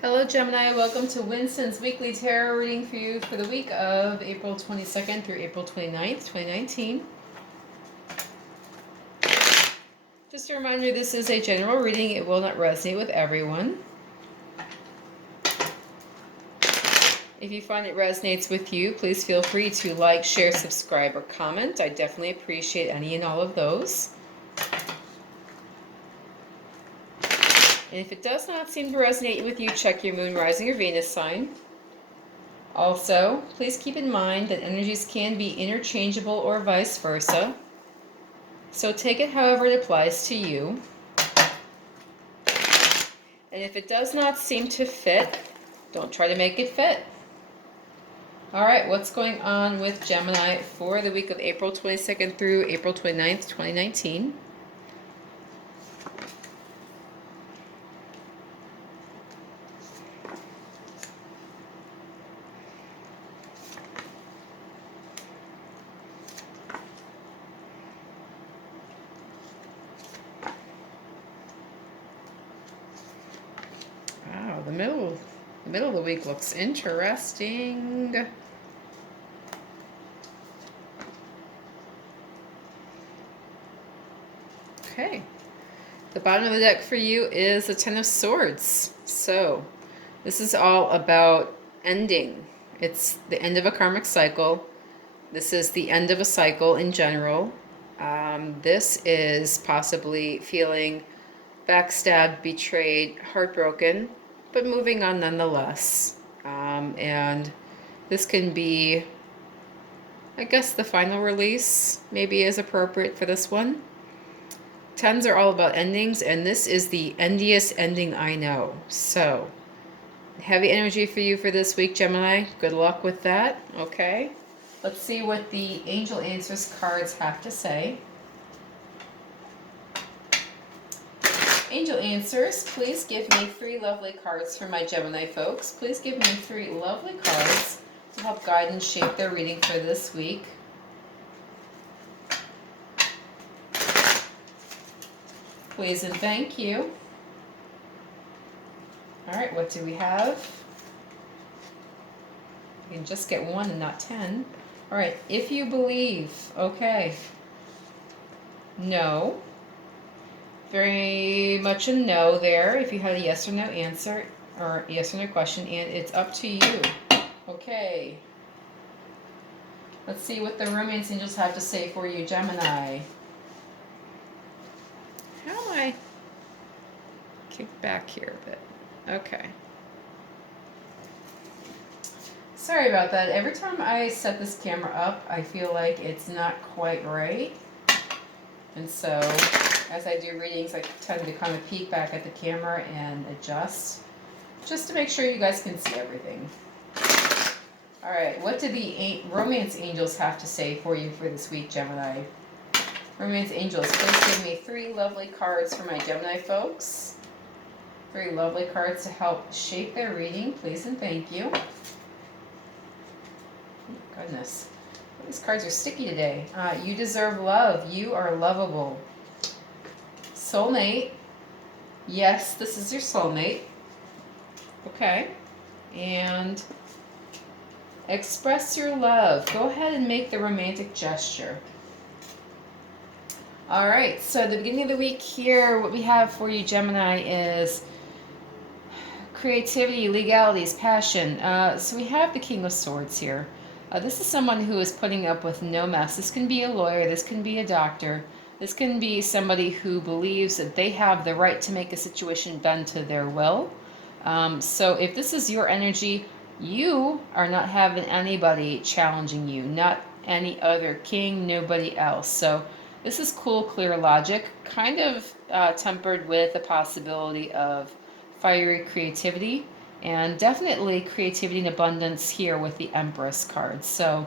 Hello Gemini, welcome to Winston's weekly tarot reading for you for the week of April 22nd through April 29th, 2019. Just a reminder, this is a general reading. It will not resonate with everyone. If you find it resonates with you, please feel free to like, share, subscribe, or comment. I definitely appreciate any and all of those. And if it does not seem to resonate with you, check your moon, rising, or Venus sign. Also, please keep in mind that energies can be interchangeable or vice versa. So take it however it applies to you. And if it does not seem to fit, don't try to make it fit. Alright, what's going on with Gemini for the week of April 22nd through April 29th, 2019? Wow, the middle of the week looks interesting. Okay. The bottom of the deck for you is the Ten of Swords. So, this is all about ending. It's the end of a karmic cycle. This is the end of a cycle in general. This is possibly feeling backstabbed, betrayed, heartbroken, but moving on nonetheless. And this can be, I guess, the final release maybe is appropriate for this one. Tens are all about endings, and this is the endiest ending I know. So, heavy energy for you for this week, Gemini. Good luck with that. Okay. Let's see what the Angel Answers cards have to say. Angel Answers, please give me 3 lovely cards for my Gemini folks. Please give me 3 lovely cards to help guide and shape their reading for this week. Please and thank you. Alright, what do we have? You can just get 1 and not 10. Alright, if you believe. Okay. No. Very much a no there if you had a yes or no answer, or yes or no question, and it's up to you. Okay. Let's see what the romance angels have to say for you, Gemini. How am I kicked back here a bit? Okay. Sorry about that. Every time I set this camera up, I feel like it's not quite right. And so, as I do readings, I tend to kind of peek back at the camera and adjust, just to make sure you guys can see everything. Alright, what do the romance angels have to say for you for this week, Gemini? Romance angels, please give me 3 lovely cards for my Gemini folks. 3 lovely cards to help shape their reading, please and thank you. Oh, goodness. These cards are sticky today. You deserve love. You are lovable. Soulmate. Yes, this is your soulmate. Okay. And express your love. Go ahead and make the romantic gesture. Alright, so at the beginning of the week here, what we have for you, Gemini, is creativity, legalities, passion. So we have the King of Swords here. This is someone who is putting up with no mess. This can be a lawyer, this can be a doctor, this can be somebody who believes that they have the right to make a situation bend to their will. So if this is your energy, you are not having anybody challenging you, not any other king, nobody else. So this is cool, clear logic, kind of tempered with the possibility of fiery creativity. And definitely creativity and abundance here with the Empress card. So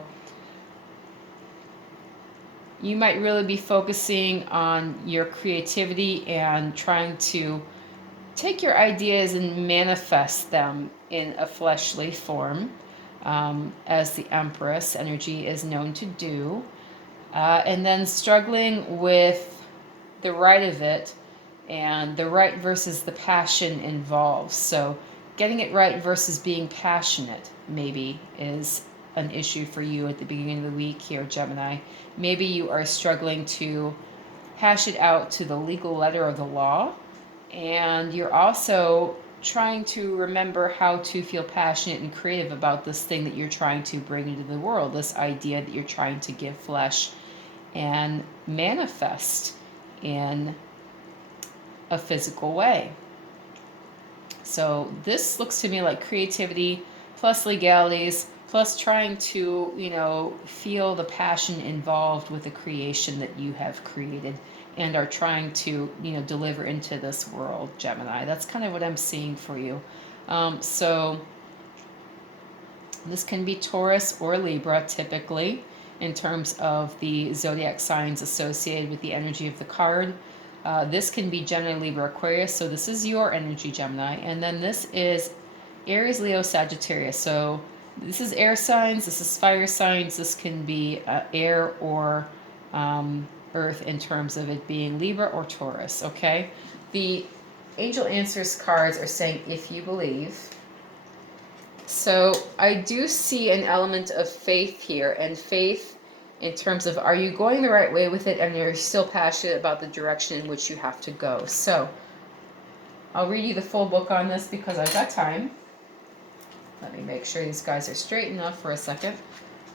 you might really be focusing on your creativity and trying to take your ideas and manifest them in a fleshly form, as the Empress energy is known to do. And then struggling with the right of it and the right versus the passion involved. So getting it right versus being passionate maybe is an issue for you at the beginning of the week here, Gemini. Maybe you are struggling to hash it out to the legal letter of the law, and you're also trying to remember how to feel passionate and creative about this thing that you're trying to bring into the world, this idea that you're trying to give flesh and manifest in a physical way. So this looks to me like creativity plus legalities plus trying to, feel the passion involved with the creation that you have created and are trying to, deliver into this world, Gemini. That's kind of what I'm seeing for you. So this can be Taurus or Libra typically in terms of the zodiac signs associated with the energy of the card. This can be Gemini, Libra, Aquarius. So this is your energy, Gemini. And then this is Aries, Leo, Sagittarius. So this is air signs. This is fire signs. This can be air or earth in terms of it being Libra or Taurus. Okay. The Angel Answers cards are saying, if you believe. So I do see an element of faith here, and faith in terms of, are you going the right way with it, and you're still passionate about the direction in which you have to go. So I'll read you the full book on this because I've got time. Let me make sure these guys are straight enough for a second.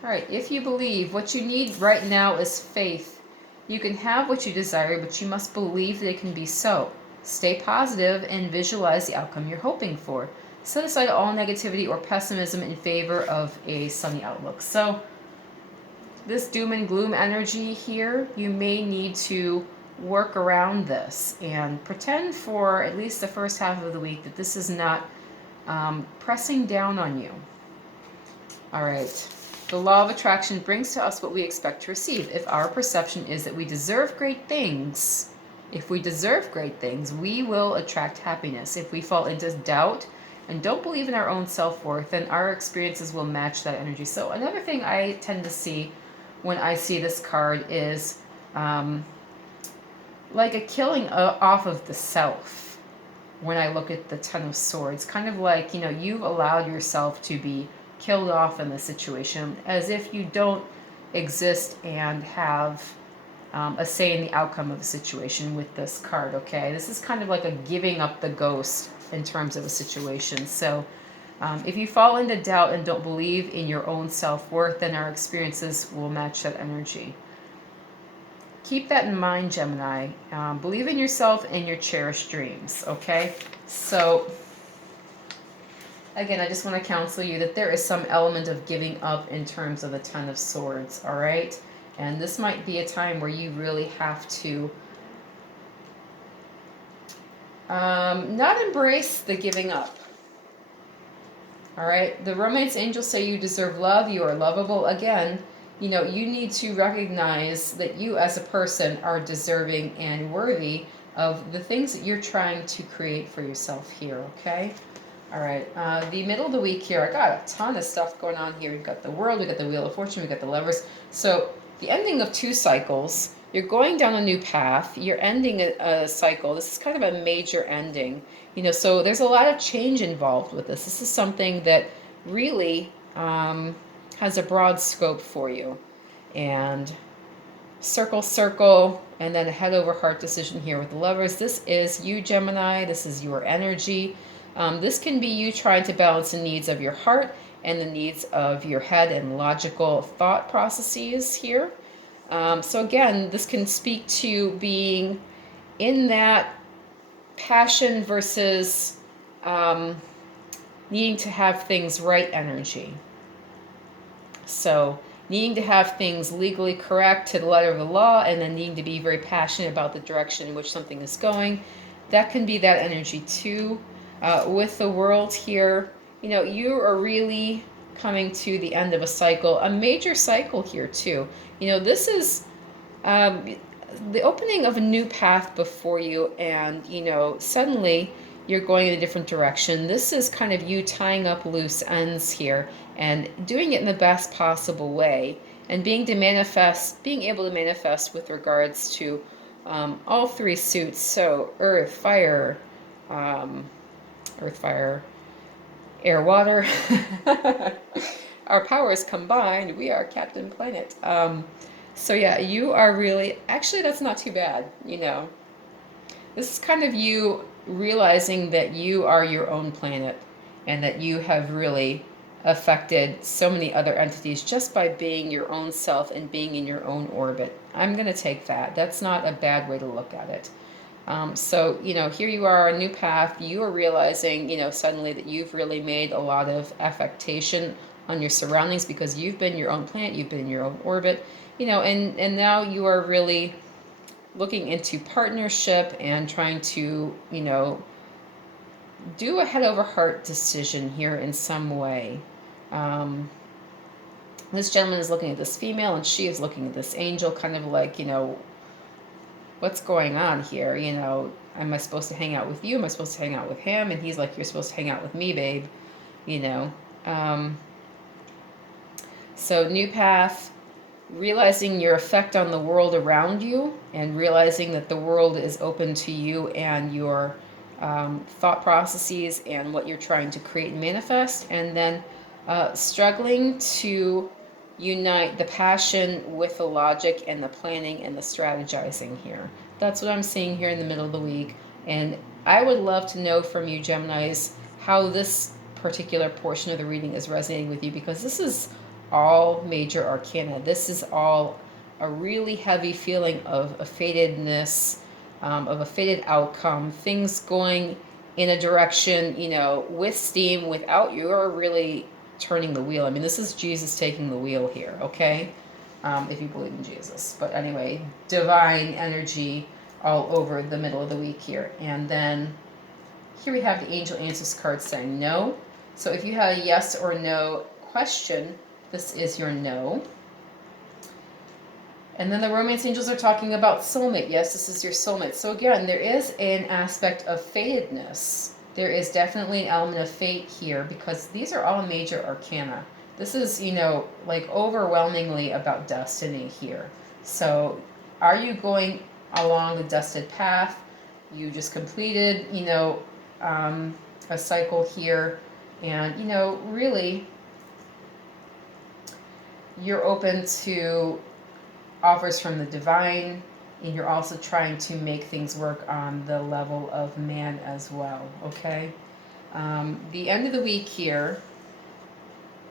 All right, if you believe, what you need right now is faith. You can have what you desire, but you must believe that it can be so. Stay positive and visualize the outcome you're hoping for. Set aside all negativity or pessimism in favor of a sunny outlook. So this doom and gloom energy here, you may need to work around this and pretend for at least the first half of the week that this is not pressing down on you. All right. The law of attraction brings to us what we expect to receive. If our perception is that we deserve great things, we will attract happiness. If we fall into doubt and don't believe in our own self-worth, then our experiences will match that energy. So another thing I tend to see when I see this card is like a killing off of the self when I look at the Ten of Swords. Kind of like, you've allowed yourself to be killed off in the situation, as if you don't exist and have a say in the outcome of the situation with this card, okay? This is kind of like a giving up the ghost in terms of a situation. So if you fall into doubt and don't believe in your own self-worth, then our experiences will match that energy. Keep that in mind, Gemini. Believe in yourself and your cherished dreams, okay? So again, I just want to counsel you that there is some element of giving up in terms of the Ten of Swords, all right? And this might be a time where you really have to not embrace the giving up. All right, the romance angels say you deserve love, you are lovable. Again, you need to recognize that you as a person are deserving and worthy of the things that you're trying to create for yourself here, okay? All right, the middle of the week here, I got a ton of stuff going on here. We've got the World, we've got the Wheel of Fortune, we've got the Lovers. So the ending of 2 cycles, you're going down a new path, you're ending a cycle. This is kind of a major ending. So there's a lot of change involved with this. This is something that really has a broad scope for you. And circle, and then a head over heart decision here with the Lovers. This is you, Gemini. This is your energy. This can be you trying to balance the needs of your heart and the needs of your head and logical thought processes here. So again, this can speak to being in that passion versus needing to have things right energy. So needing to have things legally correct to the letter of the law, and then needing to be very passionate about the direction in which something is going. That can be that energy too. With the World here, you are really coming to the end of a cycle, a major cycle here too. This is the opening of a new path before you, and suddenly you're going in a different direction. This is kind of you tying up loose ends here and doing it in the best possible way, and being able to manifest with regards to all 3 suits. So earth, fire, air, water. Our powers combined, we are Captain Planet. So yeah, you are really, actually that's not too bad, you know. This is kind of you realizing that you are your own planet and that you have really affected so many other entities just by being your own self and being in your own orbit. I'm going to take that. That's not a bad way to look at it. So, you know, here you are, a new path. You are realizing, you know, suddenly that you've really made a lot of affectation on your surroundings because you've been your own planet, you've been in your own orbit, you know, and now you are really looking into partnership and trying to, you know, do a head over heart decision here in some way. Um, this gentleman is looking at this female and she is looking at this angel, kind of like, you know, what's going on here? You know, am I supposed to hang out with you? Am I supposed to hang out with him? And he's like, you're supposed to hang out with me, babe. You know. So new path, realizing your effect on the world around you and realizing that the world is open to you and your thought processes and what you're trying to create and manifest. And then struggling to unite the passion with the logic and the planning and the strategizing here. That's what I'm seeing here in the middle of the week. And I would love to know from you, Geminis, how this particular portion of the reading is resonating with you, because this is all major arcana. This is all a really heavy feeling of a fatedness, of a fated outcome, things going in a direction, you know, with steam, without you are really turning the wheel. I mean, this is Jesus taking the wheel here, okay? If you believe in Jesus. But anyway, divine energy all over the middle of the week here. And then here we have the Angel Answers card saying no. So if you had a yes or no question, this is your no. And then the romance angels are talking about soulmate. Yes, this is your soulmate. So again, there is an aspect of fatedness. There is definitely an element of fate here because these are all major arcana. This is, you know, like overwhelmingly about destiny here. So are you going along the destined path? You just completed, you know, a cycle here. And, you know, really, you're open to offers from the divine, and you're also trying to make things work on the level of man as well, okay? The end of the week here,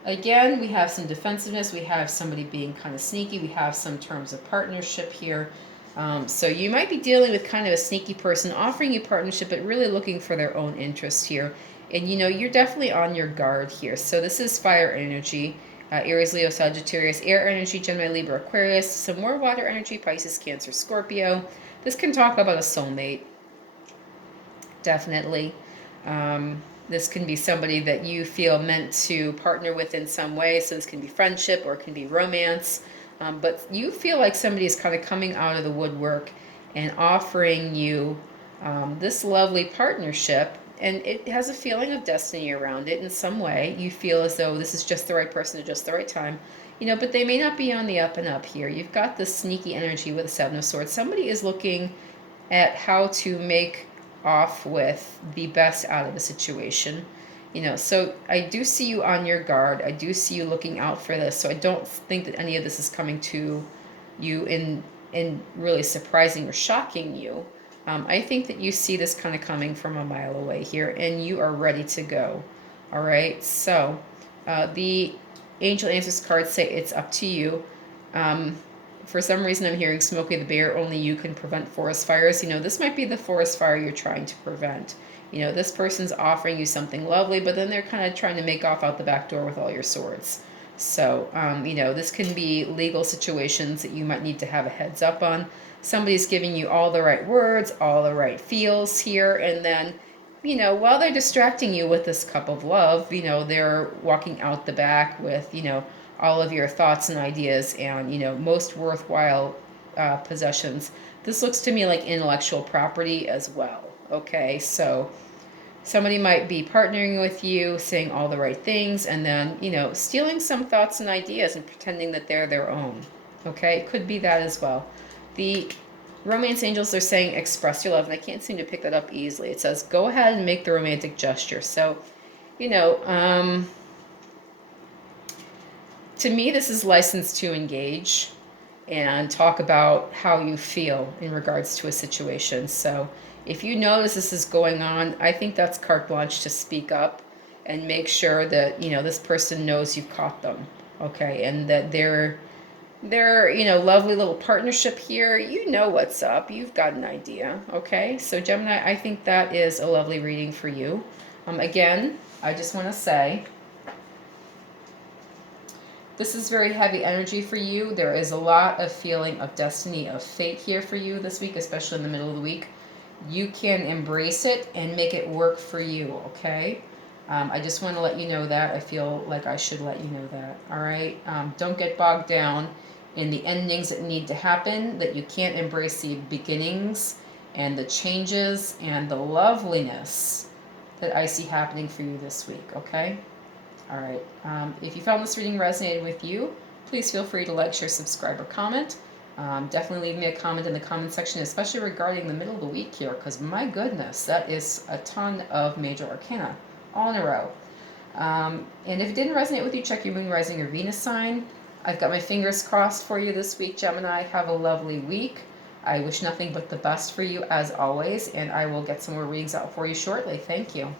again, we have some defensiveness, we have somebody being kind of sneaky, we have some terms of partnership here. So you might be dealing with kind of a sneaky person offering you partnership, but really looking for their own interests here. And you know, you're definitely on your guard here. So this is fire energy. Aries, Leo, Sagittarius, air energy, Gemini, Libra, Aquarius, some more water energy, Pisces, Cancer, Scorpio. This can talk about a soulmate, definitely. This can be somebody that you feel meant to partner with in some way. So this can be friendship or it can be romance. But you feel like somebody is kind of coming out of the woodwork and offering you this lovely partnership. And it has a feeling of destiny around it in some way. You feel as though this is just the right person at just the right time. You know, but they may not be on the up and up here. You've got this sneaky energy with the Seven of Swords. Somebody is looking at how to make off with the best out of the situation. You know, so I do see you on your guard. I do see you looking out for this. So I don't think that any of this is coming to you in really surprising or shocking you. I think that you see this kind of coming from a mile away here, and you are ready to go. All right, so the Angel Answers cards say it's up to you. For some reason, I'm hearing Smokey the Bear, only you can prevent forest fires. You know, this might be the forest fire you're trying to prevent. You know, this person's offering you something lovely, but then they're kind of trying to make off out the back door with all your swords. So, you know, this can be legal situations that you might need to have a heads up on. Somebody's giving you all the right words, all the right feels here, and then, you know, while they're distracting you with this cup of love, you know, they're walking out the back with, you know, all of your thoughts and ideas and, you know, most worthwhile possessions. This looks to me like intellectual property as well. Okay, so somebody might be partnering with you, saying all the right things, and then, you know, stealing some thoughts and ideas and pretending that they're their own. Okay, it could be that as well. The romance angels are saying express your love, and I can't seem to pick that up easily. It says go ahead and make the romantic gesture. So you know, to me, this is licensed to engage and talk about how you feel in regards to a situation. So if you notice this is going on, I think that's carte blanche to speak up and make sure that, you know, this person knows you've caught them, okay, and that they're, you know, lovely little partnership here. You know what's up. You've got an idea, okay? So Gemini, I think that is a lovely reading for you. Again, I just want to say, this is very heavy energy for you. There is a lot of feeling of destiny, of fate here for you this week, especially in the middle of the week. You can embrace it and make it work for you, okay? I just want to let you know that. I feel like I should let you know that, all right? Don't get bogged down in the endings that need to happen, that you can't embrace the beginnings and the changes and the loveliness that I see happening for you this week, okay? All right. If you found this reading resonated with you, please feel free to like, share, subscribe, or comment. Definitely leave me a comment in the comment section, especially regarding the middle of the week here, because my goodness, that is a ton of major arcana all in a row. And if it didn't resonate with you, check your moon, rising, or Venus sign. I've got my fingers crossed for you this week, Gemini. Have a lovely week. I wish nothing but the best for you as always, and I will get some more readings out for you shortly. Thank you.